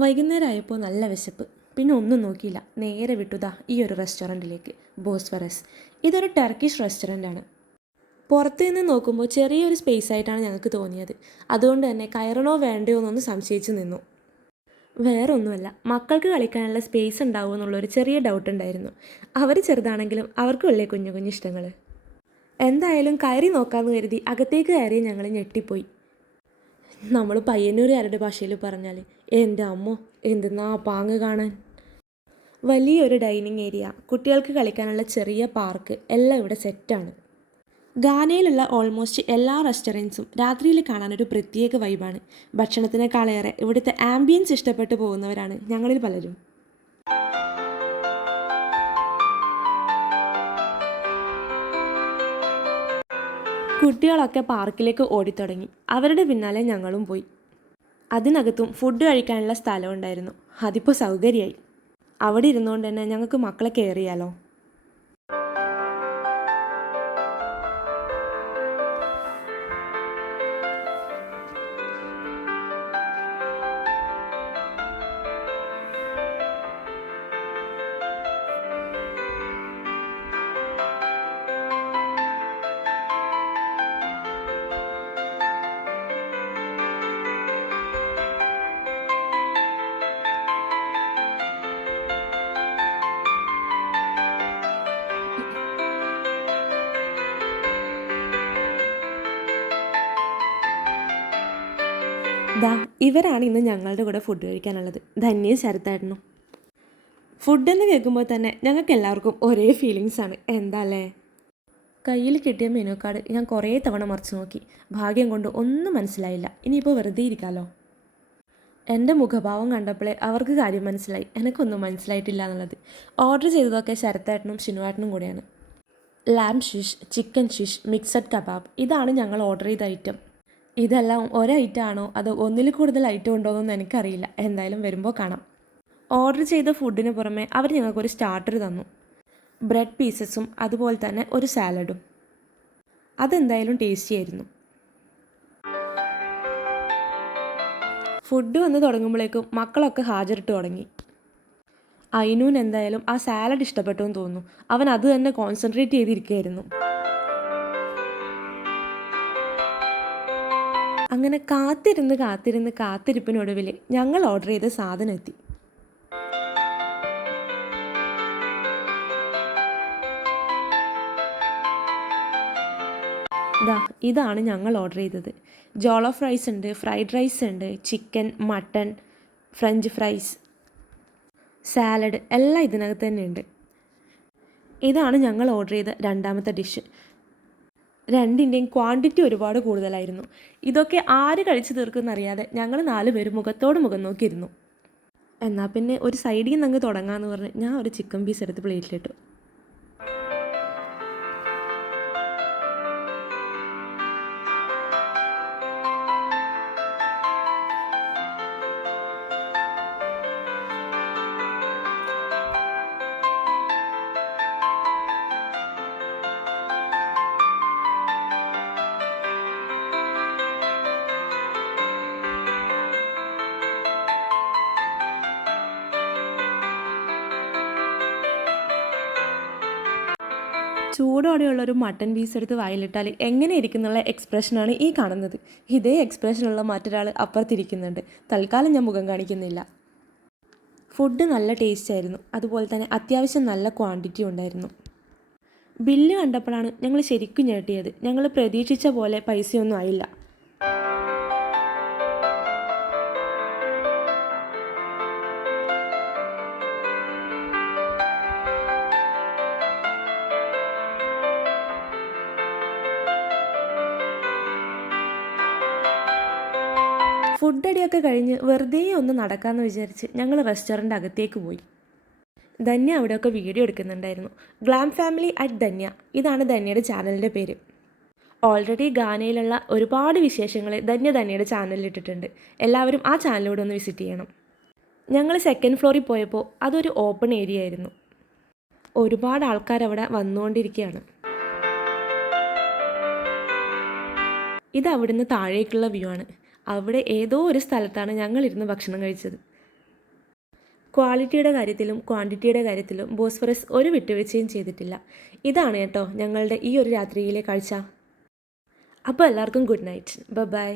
വൈകുന്നേരമായപ്പോൾ നല്ല വിശപ്പ്. പിന്നെ ഒന്നും നോക്കിയില്ല, നേരെ വിട്ടുതാ ഈ ഒരു റെസ്റ്റോറൻറ്റിലേക്ക്. ബോസ്ഫറസ്. ഇതൊരു ടർക്കിഷ് റെസ്റ്റോറൻ്റാണ്. പുറത്തു നിന്ന് നോക്കുമ്പോൾ ചെറിയൊരു സ്പേസ് ആയിട്ടാണ് ഞങ്ങൾക്ക് തോന്നിയത്. അതുകൊണ്ട് തന്നെ കയറണോ വേണ്ടയോ എന്നൊന്ന് സംശയിച്ചു നിന്നു. വേറെ ഒന്നുമല്ല, മക്കൾക്ക് കളിക്കാനുള്ള സ്പേസ് ഉണ്ടാവുമോ എന്നുള്ളൊരു ചെറിയ ഡൗട്ട് ഉണ്ടായിരുന്നു. അവർ ചെറുതാണെങ്കിലും അവർക്കുമല്ലേ കുഞ്ഞു കുഞ്ഞു ഇഷ്ടങ്ങൾ. എന്തായാലും കയറി നോക്കാമെന്ന് കരുതി അകത്തേക്ക് കയറി ഞങ്ങൾ ഞെട്ടിപ്പോയി. നമ്മൾ പയ്യന്നൂരുകാരുടെ ഭാഷയിൽ പറഞ്ഞാൽ എൻ്റെ അമ്മോ എന്തെന്നാ പാങ്ങ് കാണാൻ. വലിയൊരു ഡൈനിങ് ഏരിയ, കുട്ടികൾക്ക് കളിക്കാനുള്ള ചെറിയ പാർക്ക് എല്ലാം ഇവിടെ സെറ്റാണ്. ഗാനയിലുള്ള ഓൾമോസ്റ്റ് എല്ലാ റെസ്റ്റോറൻറ്റ്സും രാത്രിയിൽ കാണാനൊരു പ്രത്യേക വൈബാണ്. ഭക്ഷണത്തിനേക്കാളേറെ ഇവിടുത്തെ ആംബിയൻസ് ഇഷ്ടപ്പെട്ടു പോകുന്നവരാണ് ഞങ്ങളിൽ പലരും. കുട്ടികളൊക്കെ പാർക്കിലേക്ക് ഓടിത്തുടങ്ങി. അവരുടെ പിന്നാലെ ഞങ്ങളും പോയി. അതിനകത്തും ഫുഡ് കഴിക്കാനുള്ള സ്ഥലം ഉണ്ടായിരുന്നു. അതിപ്പോൾ സൗകര്യമായി. അവിടെ ഇരുന്നുകൊണ്ട് തന്നെ ഞങ്ങൾക്ക് മക്കളെ കെയർ ചെയ്യാലോ. ദാ ഇവരാണ് ഇന്ന് ഞങ്ങളുടെ കൂടെ ഫുഡ് കഴിക്കാനുള്ളത്, ധന്യയും ശരത്തായിരുന്നു. ഫുഡെന്ന് കേൾക്കുമ്പോൾ തന്നെ ഞങ്ങൾക്ക് എല്ലാവർക്കും ഒരേ ഫീലിങ്സാണ്. എന്താ അല്ലേ? കയ്യിൽ കിട്ടിയ മെനു കാർഡ് ഞാൻ കുറേ തവണ മറിച്ച് നോക്കി. ഭാഗ്യം കൊണ്ട് ഒന്നും മനസ്സിലായില്ല. ഇനിയിപ്പോൾ വെറുതെ ഇരിക്കാമല്ലോ. എൻ്റെ മുഖഭാവം കണ്ടപ്പോഴേ അവർക്ക് കാര്യം മനസ്സിലായി, എനിക്കൊന്നും മനസ്സിലായിട്ടില്ല എന്നുള്ളത്. ഓർഡർ ചെയ്തതൊക്കെ ശരത്തേട്ടനും ഷിനുവേട്ടനും കൂടെയാണ്. ലാം ഷിഷ്, ചിക്കൻ ഷിഷ്, മിക്സഡ് കബാബ്, ഇതാണ് ഞങ്ങൾ ഓർഡർ ചെയ്ത ഐറ്റം. ഇതെല്ലാം ഒരൈറ്റം ആണോ അതോ ഒന്നിൽ കൂടുതൽ ഐറ്റം ഉണ്ടോ എന്നൊന്നും എനിക്കറിയില്ല. എന്തായാലും വരുമ്പോൾ കാണാം. ഓർഡർ ചെയ്ത ഫുഡിന് പുറമെ അവർ ഞങ്ങൾക്കൊരു സ്റ്റാർട്ടർ തന്നു. ബ്രെഡ് പീസസും അതുപോലെ തന്നെ ഒരു സാലഡും. അതെന്തായാലും ടേസ്റ്റി ആയിരുന്നു. ഫുഡ് വന്ന് തുടങ്ങുമ്പോഴേക്കും മക്കളൊക്കെ ഹാജരിട്ട് തുടങ്ങി. അയിനൂന് എന്തായാലും ആ സാലഡ് ഇഷ്ടപ്പെട്ടു എന്ന് തോന്നുന്നു. അവൻ അത് തന്നെ കോൺസെൻട്രേറ്റ് ചെയ്തിരിക്കുകയായിരുന്നു. അങ്ങനെ കാത്തിരിപ്പിനൊടുവിൽ ഞങ്ങൾ ഓർഡർ ചെയ്ത സാധനം എത്തി. ഇതാണ് ഞങ്ങൾ ഓർഡർ ചെയ്തത്. ജോളോഫ് റൈസ് ഉണ്ട്, ഫ്രൈഡ് റൈസ് ഉണ്ട്, chicken, mutton, French fries, salad എല്ലാം ഇതിനകത്ത് തന്നെ ഉണ്ട്. ഇതാണ് ഞങ്ങൾ ഓർഡർ ചെയ്ത രണ്ടാമത്തെ ഡിഷ്. രണ്ടിൻ്റെയും ക്വാണ്ടിറ്റി ഒരുപാട് കൂടുതലായിരുന്നു. ഇതൊക്കെ ആര് കഴിച്ചു തീർക്കുമെന്നറിയാതെ ഞങ്ങൾ 4 പേര് മുഖത്തോട് മുഖം നോക്കിയിരുന്നു. എന്നാൽ പിന്നെ ഒരു സൈഡിൽ നിന്ന് അങ്ങ് തുടങ്ങാമെന്ന് പറഞ്ഞ് ഞാൻ ഒരു ചിക്കൻ പീസ് എടുത്ത് പ്ലേറ്റിലിട്ടു. ചൂടോടെയുള്ളൊരു മട്ടൻ പീസ് എടുത്ത് വായിലിട്ടാൽ എങ്ങനെ ഇരിക്കുന്നുള്ള എക്സ്പ്രഷനാണ് ഈ കാണുന്നത്. ഇതേ എക്സ്പ്രഷനുള്ള മറ്റൊരാൾ അപ്പുറത്തിരിക്കുന്നുണ്ട്. തൽക്കാലം ഞാൻ മുഖം കാണിക്കുന്നില്ല. ഫുഡ് നല്ല ടേസ്റ്റ് ആയിരുന്നു. അതുപോലെ തന്നെ അത്യാവശ്യം നല്ല ക്വാണ്ടിറ്റി ഉണ്ടായിരുന്നു. ബില്ല് കണ്ടപ്പോഴാണ് ഞങ്ങൾ ശരിക്കും ഞെട്ടിയത്. ഞങ്ങൾ പ്രതീക്ഷിച്ച പോലെ പൈസയൊന്നും ആയില്ല. ഫുഡ് അടിയൊക്കെ കഴിഞ്ഞ് വെറുതെ ഒന്ന് നടക്കാമെന്ന് വിചാരിച്ച് ഞങ്ങൾ റെസ്റ്റോറൻ്റ് അകത്തേക്ക് പോയി. ധന്യ അവിടെയൊക്കെ വീഡിയോ എടുക്കുന്നുണ്ടായിരുന്നു. ഗ്ലാം ഫാമിലി അറ്റ് ധന്യ, ഇതാണ് ധന്യയുടെ ചാനലിൻ്റെ പേര്. ഓൾറെഡി ഗാനയിലുള്ള ഒരുപാട് വിശേഷങ്ങൾ ധന്യയുടെ ചാനലിൽ ഇട്ടിട്ടുണ്ട്. എല്ലാവരും ആ ചാനലിലൂടെ ഒന്ന് വിസിറ്റ് ചെയ്യണം. ഞങ്ങൾ സെക്കൻഡ് ഫ്ലോറിൽ പോയപ്പോൾ അതൊരു ഓപ്പൺ ഏരിയ ആയിരുന്നു. ഒരുപാട് ആൾക്കാർ അവിടെ വന്നുകൊണ്ടിരിക്കുകയാണ്. ഇത് അവിടുന്ന് താഴേക്കുള്ള വ്യൂ ആണ്. അവിടെ ഏതോ ഒരു സ്ഥലത്താണ് ഞങ്ങളിരുന്ന് ഭക്ഷണം കഴിച്ചത്. ക്വാളിറ്റിയുടെ കാര്യത്തിലും ക്വാണ്ടിറ്റിയുടെ കാര്യത്തിലും ബോസ്ഫറസ് ഒരു വിട്ടുവീഴ്ചയും ചെയ്തിട്ടില്ല. ഇതാണ് കേട്ടോ ഞങ്ങളുടെ ഈ ഒരു രാത്രിയിലെ കാഴ്ച. അപ്പോൾ എല്ലാവർക്കും ഗുഡ് നൈറ്റ്. ബൈ.